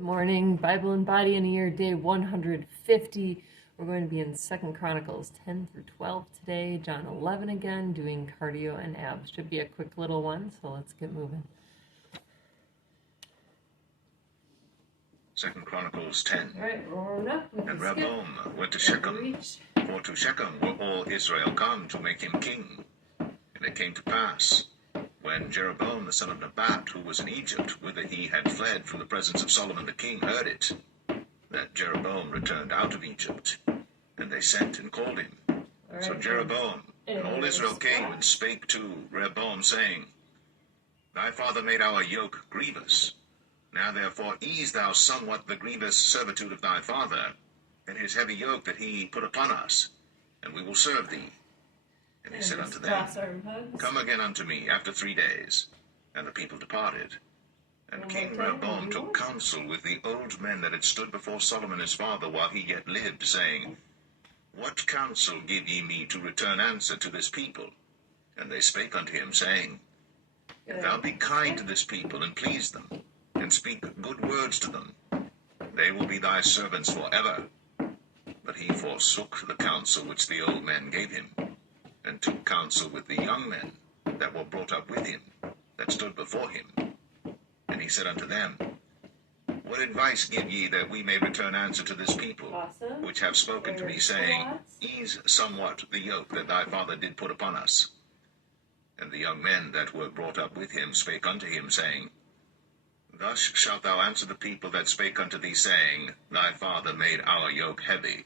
Morning, Bible and Body in a Year, day 150. We're going to be in 2 Chronicles 10 through 12 today, John 11 again, doing cardio and abs. Should be a quick little one, so let's get moving. 2 Chronicles 10. All right, rolling up. And Rehoboam went to Shechem, for to Shechem were all Israel come to make him king. And it came to pass, when Jeroboam the son of Nebat, who was in Egypt, whither he had fled from the presence of Solomon the king, heard it, that Jeroboam returned out of Egypt. And they sent and called him. Right, so Jeroboam and all Israel came and spake to Rehoboam, saying, Thy father made our yoke grievous. Now therefore ease thou somewhat the grievous servitude of thy father, and his heavy yoke that he put upon us, and we will serve thee. And he said unto them, Come again unto me after 3 days. And the people departed. And King Rehoboam took counsel with the old men that had stood before Solomon his father while he yet lived, saying, What counsel give ye me to return answer to this people? And they spake unto him, saying, If thou be kind to this people, and please them, and speak good words to them, they will be thy servants forever. But he forsook the counsel which the old men gave him, and took counsel with the young men that were brought up with him, that stood before him. And he said unto them, What advice give ye that we may return answer to this people, which have spoken to me, saying, Ease somewhat the yoke that thy father did put upon us? And the young men that were brought up with him spake unto him, saying, Thus shalt thou answer the people that spake unto thee, saying, Thy father made our yoke heavy,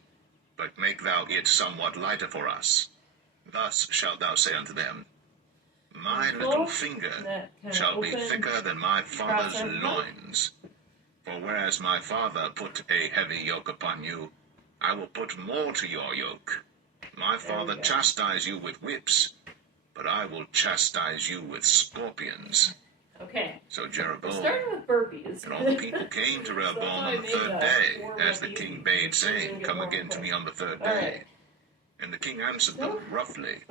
but make thou it somewhat lighter for us. Thus shalt thou say unto them, My little finger shall be thicker than my father's loins. For whereas my father put a heavy yoke upon you, I will put more to your yoke. My father chastised you with whips, but I will chastise you with scorpions. Okay. So Jeroboam Starting with burpees. and all the people came to Rehoboam on the third day, as the king bade, saying, Come again to me on the third day. And the king answered them roughly.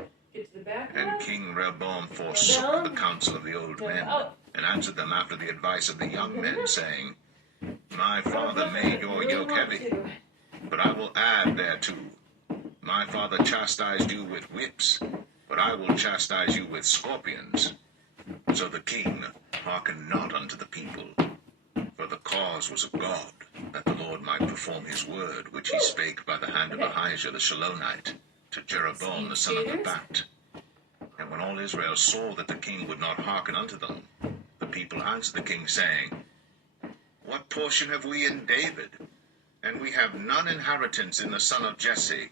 And King Rehoboam forsook the counsel of the old men, and answered them after the advice of the young men, saying, My father made your yoke heavy, but I will add thereto. My father chastised you with whips, but I will chastise you with scorpions. So the king hearkened not unto the people, for the cause was of God, that the Lord might perform his word, which he spake by the hand of Ahijah the Shilonite, to Jeroboam the son of Nebat. And when all Israel saw that the king would not hearken unto them, the people answered the king, saying, What portion have we in David? And we have none inheritance in the son of Jesse.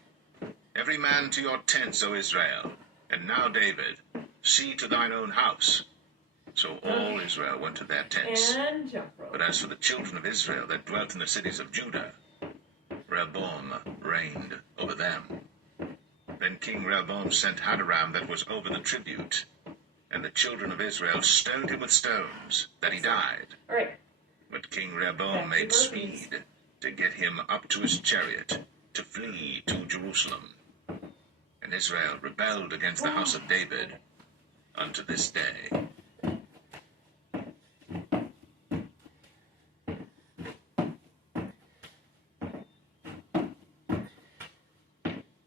Every man to your tents, O Israel. And now, David, see to thine own house. So all Israel went to their tents. But as for the children of Israel that dwelt in the cities of Judah, Rehoboam reigned over them. Then King Rehoboam sent Hadoram that was over the tribute, and the children of Israel stoned him with stones, that he died. But King Rehoboam made speed to get him up to his chariot, to flee to Jerusalem. And Israel rebelled against the house of David unto this day.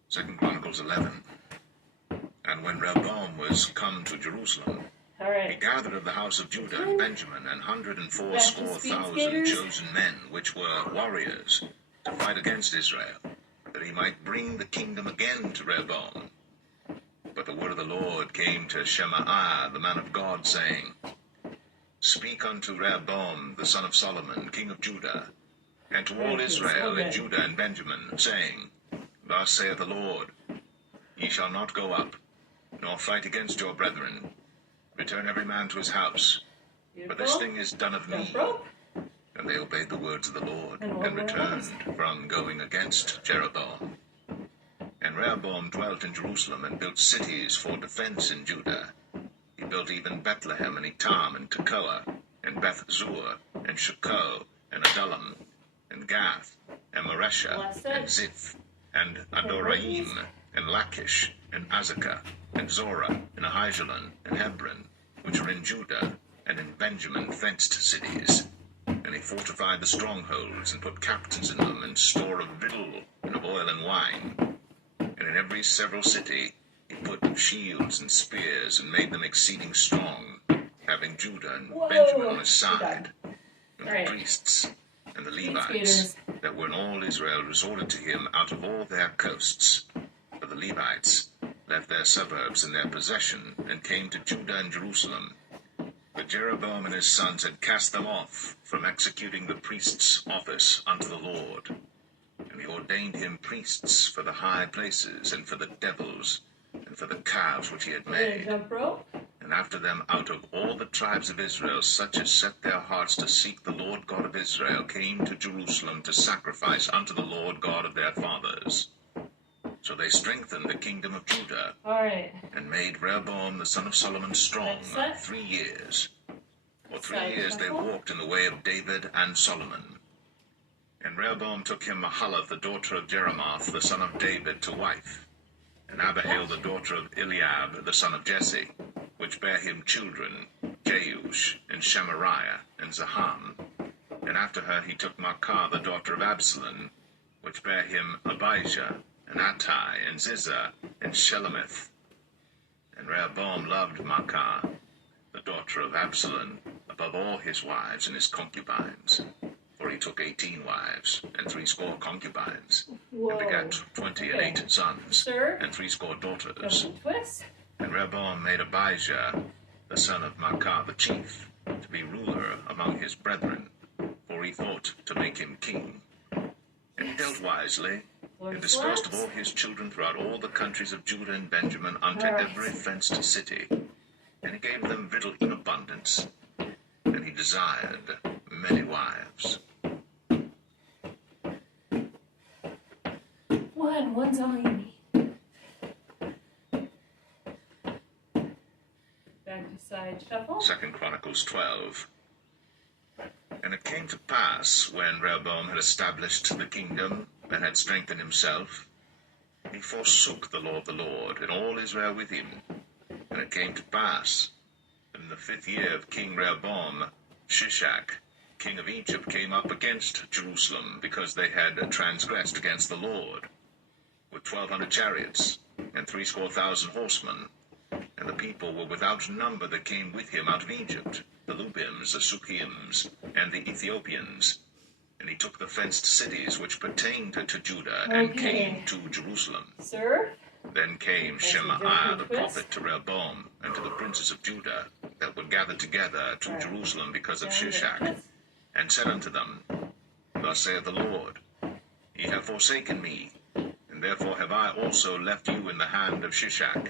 Second Chronicles 11. And when Rehoboam was come to Jerusalem, he gathered of the house of Judah and Benjamin 180,000 chosen men, which were warriors, to fight against Israel, that he might bring the kingdom again to Rehoboam. But the word of the Lord came to Shemaiah the man of God, saying, Speak unto Rehoboam the son of Solomon, king of Judah, and to all Israel in Judah and Benjamin, saying, Thus saith the Lord, Ye shall not go up, nor fight against your brethren. Return every man to his house. For this thing is done of me. And they obeyed the words of the Lord, and returned from going against Jeroboam. And Rehoboam dwelt in Jerusalem, and built cities for defense in Judah. He built even Bethlehem, and Etam, and Tekoa, and Beth-zur, and Shekoh, and Adullam, and Gath, and Maresha, and Ziph, and Adoraim, and Lachish, and Azekah, and Zorah, and Ahijalon, and Hebron, which are in Judah, and in Benjamin fenced cities. And he fortified the strongholds, and put captains in them, and store of victual, and of oil and wine. And in every several city he put shields and spears, and made them exceeding strong, having Judah and Benjamin on his side. And the priests and the Levites that were in all Israel resorted to him out of all their coasts. For the Levites left their suburbs and their possession, and came to Judah and Jerusalem. But Jeroboam and his sons had cast them off from executing the priest's office unto the Lord. And he ordained him priests for the high places, and for the devils, and for the calves which he had made. And after them out of all the tribes of Israel, such as set their hearts to seek the Lord God of Israel, came to Jerusalem to sacrifice unto the Lord God of their fathers. So they strengthened the kingdom of Judah, and made Rehoboam the son of Solomon strong 3 years. For 3 years they walked in the way of David and Solomon. And Rehoboam took him Mahalath, the daughter of Jeremoth, the son of David, to wife, and Abihail, the daughter of Eliab, the son of Jesse, which bare him children, Jeush, and Shemariah, and Zaham. And after her he took Maacah, the daughter of Absalom, which bare him Abijah, and Attai, and Ziza, and Shelemith. And Rehoboam loved Maacah, the daughter of Absalom, above all his wives and his concubines. For he took 18 wives, and 80 concubines, and begat 28 sons, and 80 daughters. And Rehoboam made Abijah, the son of Maacah, the chief, to be ruler among his brethren, for he thought to make him king. And he dealt wisely, and dispersed of all his children throughout all the countries of Judah and Benjamin unto every fenced city. And he gave them victual in abundance, and he desired many wives. One's all you need. Back to side shuffle. 2 Chronicles 12. And it came to pass, when Rehoboam had established the kingdom, and had strengthened himself, he forsook the law of the Lord, and all Israel with him. And it came to pass, in the 5th year of King Rehoboam, Shishak, king of Egypt, came up against Jerusalem, because they had transgressed against the Lord, with 1,200 chariots, and 70,000 horsemen. And the people were without number that came with him out of Egypt, the Lubims, the Sukkiims, and the Ethiopians. And he took the fenced cities which pertained to Judah, and came to Jerusalem. Then came Shemaiah the prophet to Rehoboam, and to the princes of Judah, that were gathered together to Jerusalem because of Shishak, and said unto them, Thus saith the Lord, Ye have forsaken me, and therefore have I also left you in the hand of Shishak.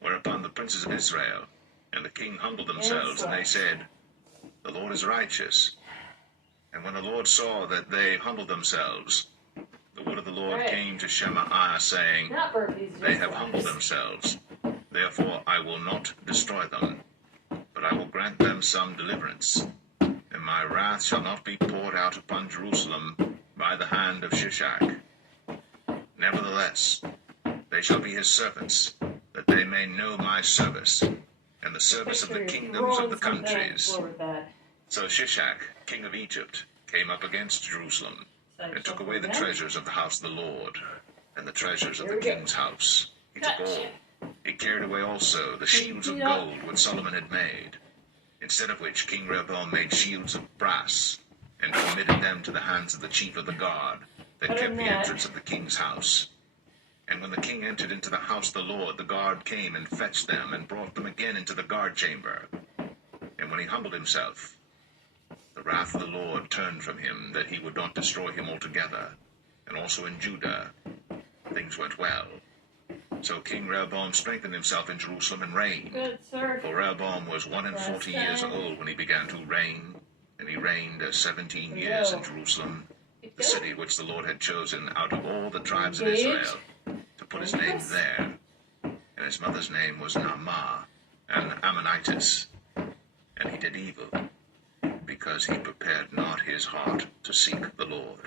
Whereupon the princes of Israel and the king humbled themselves, and they said, The Lord is righteous. And when the Lord saw that they humbled themselves, the word of the Lord came to Shemaiah, saying, They have humbled themselves, therefore I will not destroy them, but I will grant them some deliverance. And my wrath shall not be poured out upon Jerusalem by the hand of Shishak. Nevertheless, they shall be his servants, that they may know my service, and the service of the kingdoms of the countries. So Shishak, king of Egypt, came up against Jerusalem, and took away the treasures of the house of the Lord, and the treasures of the king's house. He took all. He carried away also the shields of gold which Solomon had made, instead of which King Rehoboam made shields of brass, and committed them to the hands of the chief of the guard, that kept the entrance of the king's house. And when the king entered into the house of the Lord, the guard came and fetched them, and brought them again into the guard chamber. And when he humbled himself, the wrath of the Lord turned from him, that he would not destroy him altogether. And also in Judah things went well. So King Rehoboam strengthened himself in Jerusalem and reigned. For Rehoboam was 41 years old when he began to reign, and he reigned 17 years in Jerusalem, the city which the Lord had chosen out of all the tribes of Israel, to put his name there. And his mother's name was Naamah, an Ammonitess. And he did evil, because he prepared not his heart to seek the Lord.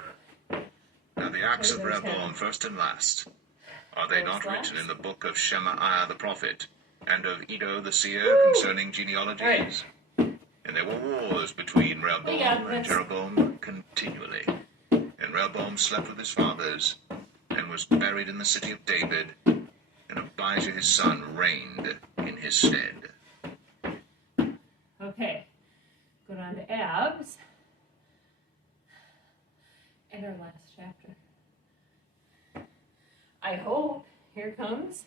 Now the acts of Rehoboam, first and last, are they not written in the book of Shemaiah the prophet, and of Iddo the seer concerning genealogies? And And there were wars between Rehoboam and Jeroboam continually. And Rehoboam slept with his fathers, and was buried in the city of David, and Abijah his son reigned in his stead. Okay, go down to Abs, and our last chapter. I hope. Here it comes.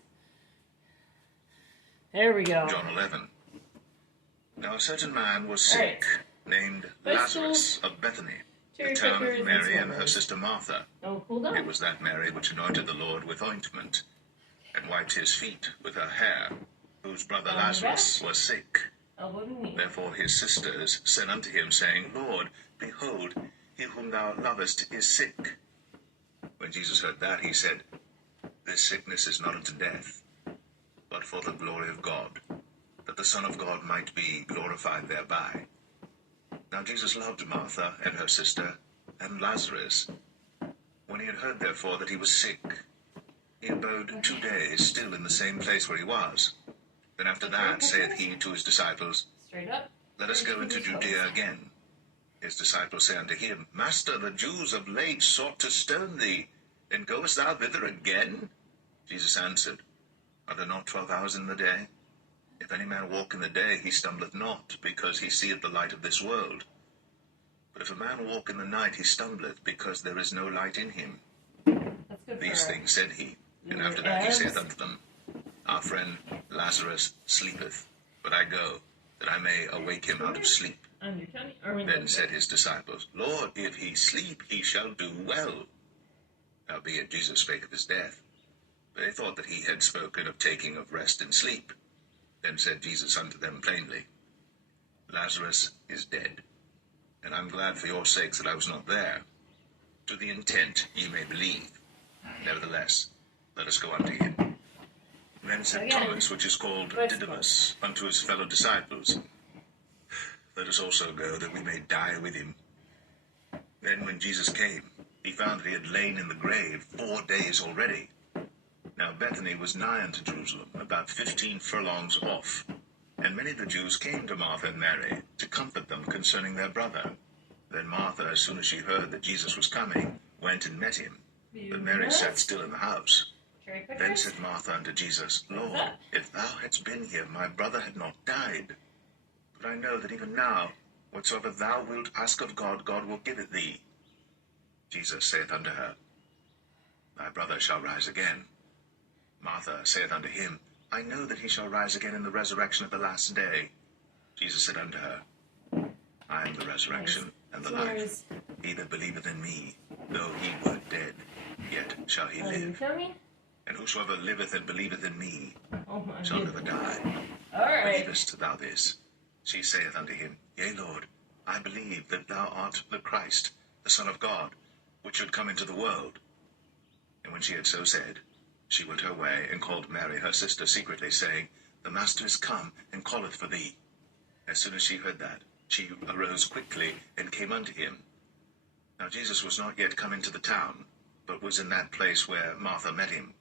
There we go. John 11. Now a certain man was sick, named Lazarus of Bethany, the town of Mary and her sister Martha. Oh, cool down. It was that Mary which anointed the Lord with ointment, and wiped his feet with her hair, whose brother Lazarus was sick. Elbow to knee. Therefore his sisters said unto him, saying, Lord, behold, he whom thou lovest is sick. When Jesus heard that, he said, This sickness is not unto death, but for the glory of God, that the Son of God might be glorified thereby. Now Jesus loved Martha and her sister, and Lazarus. When he had heard therefore that he was sick, he abode 2 days still in the same place where he was. Then after that saith he to his disciples, Straight up. Let us go into Judea again. His disciples say unto him, Master, the Jews of late sought to stone thee, and goest thou thither again? Jesus answered, Are there not 12 hours in the day? If any man walk in the day, he stumbleth not, because he seeth the light of this world. But if a man walk in the night, he stumbleth, because there is no light in him. That's good. These things said he, and after that he saith unto them, Our friend Lazarus sleepeth, but I go, that I may awake him out of sleep. On your tummy, or Then said his disciples, Lord, if he sleep, he shall do well. Howbeit Jesus spake of his death. But they thought that he had spoken of taking of rest and sleep. Then said Jesus unto them plainly, Lazarus is dead, and I'm glad for your sakes that I was not there, to the intent ye may believe. Nevertheless, let us go unto him. Then said Thomas, which is called Didymus, unto his fellow disciples, Let us also go, that we may die with him. Then when Jesus came, he found that he had lain in the grave 4 days already. Now Bethany was nigh unto Jerusalem, about 15 furlongs off. And many of the Jews came to Martha and Mary, to comfort them concerning their brother. Then Martha, as soon as she heard that Jesus was coming, went and met him. But Mary sat still in the house. Then said Martha unto Jesus, Lord, if thou hadst been here, my brother had not died. But I know that even now, whatsoever thou wilt ask of God, God will give it thee. Jesus saith unto her, Thy brother shall rise again. Martha saith unto him, I know that he shall rise again in the resurrection of the last day. Jesus said unto her, I am the resurrection and the life. He that believeth in me, though he were dead, yet shall he live. And whosoever liveth and believeth in me shall never die. Believest thou this? She saith unto him, Yea, Lord, I believe that thou art the Christ, the Son of God, which should come into the world. And when she had so said, she went her way, and called Mary her sister secretly, saying, The Master is come, and calleth for thee. As soon as she heard that, she arose quickly, and came unto him. Now Jesus was not yet come into the town, but was in that place where Martha met him.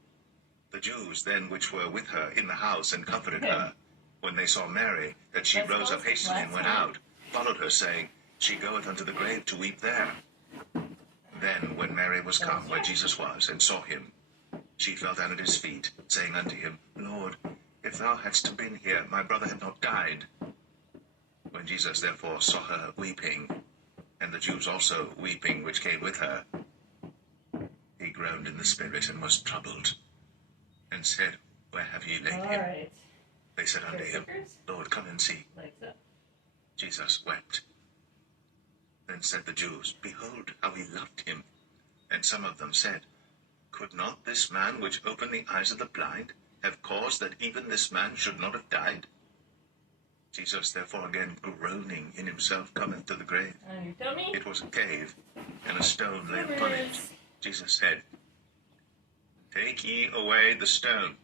The Jews then which were with her in the house, and comforted her, when they saw Mary, that she rose up hastily and went out, followed her, saying, She goeth unto the grave to weep there. Then when Mary was come where Jesus was, and saw him, she fell down at his feet, saying unto him, Lord, if thou hadst been here, my brother had not died. When Jesus therefore saw her weeping, and the Jews also weeping which came with her, he groaned in the spirit, and was troubled, and said, Where have ye laid him? They said unto him, Lord, come and see. Jesus wept. Then said the Jews, Behold, how he loved him. And some of them said, Could not this man which opened the eyes of the blind have caused that even this man should not have died? Jesus therefore again groaning in himself cometh to the grave. It was a cave, and a stone lay upon it. Jesus said, Take ye away the stone.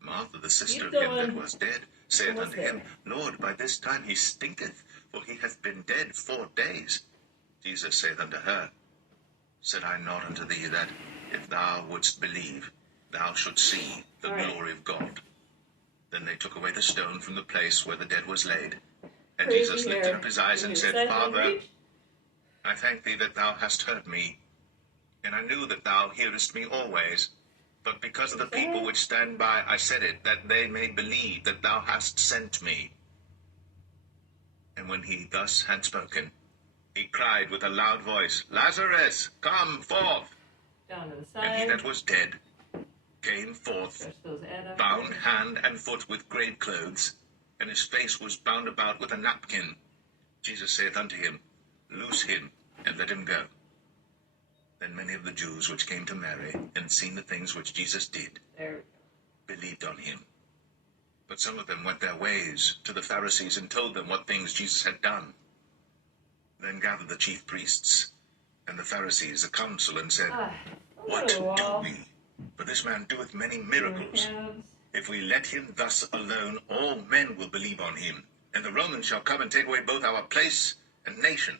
Martha, the sister of him that was dead, saith unto him, Lord, by this time he stinketh, for he hath been dead 4 days. Jesus saith unto her, Said I not unto thee that, if thou wouldst believe, thou shouldst see the glory of God? Then they took away the stone from the place where the dead was laid. And Jesus lifted up his eyes and said, Father, I thank thee that thou hast heard me, and I knew that thou hearest me always. But because of the people which stand by, I said it, that they may believe that thou hast sent me. And when he thus had spoken, he cried with a loud voice, Lazarus, come forth. Down to the side. And he that was dead came forth, bound hand and foot with grave clothes, and his face was bound about with a napkin. Jesus saith unto him, Loose him, and let him go. Then many of the Jews which came to Mary, and seen the things which Jesus did, believed on him. But some of them went their ways to the Pharisees, and told them what things Jesus had done. Then gathered the chief priests and the Pharisees a council, and said, What do we? For this man doeth many miracles. If we let him thus alone, all men will believe on him, and the Romans shall come and take away both our place and nation.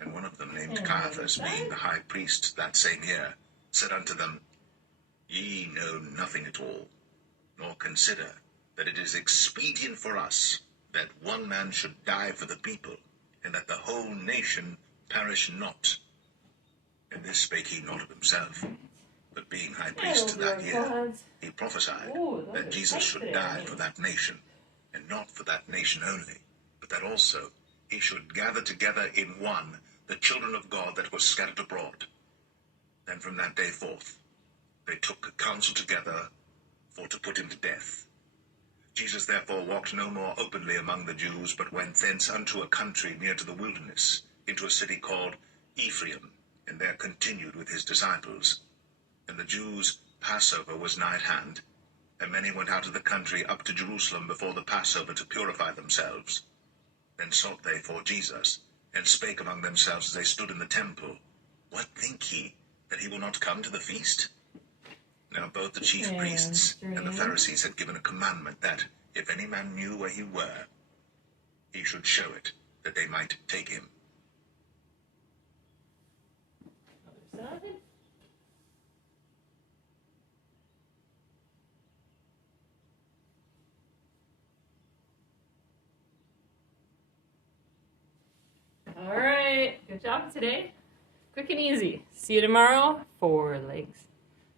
And one of them, named Caiaphas, being the high priest that same year, said unto them, Ye know nothing at all, nor consider that it is expedient for us that one man should die for the people, and that the whole nation perish not. And this spake he not of himself, but being high priest that year, he prophesied that Jesus should die for that nation, and not for that nation only, but that also he should gather together in one the children of God that were scattered abroad. And from that day forth they took a counsel together for to put him to death. Jesus therefore walked no more openly among the Jews, but went thence unto a country near to the wilderness, into a city called Ephraim, and there continued with his disciples. And the Jews' Passover was nigh at hand, and many went out of the country up to Jerusalem before the Passover to purify themselves. Then sought they for Jesus, and spake among themselves as they stood in the temple, What think ye, that he will not come to the feast? Now both the chief priests and the Pharisees had given a commandment that, if any man knew where he were, he should show it, that they might take him. Other side. All right, good job today. Quick and easy. See you tomorrow. 4 legs.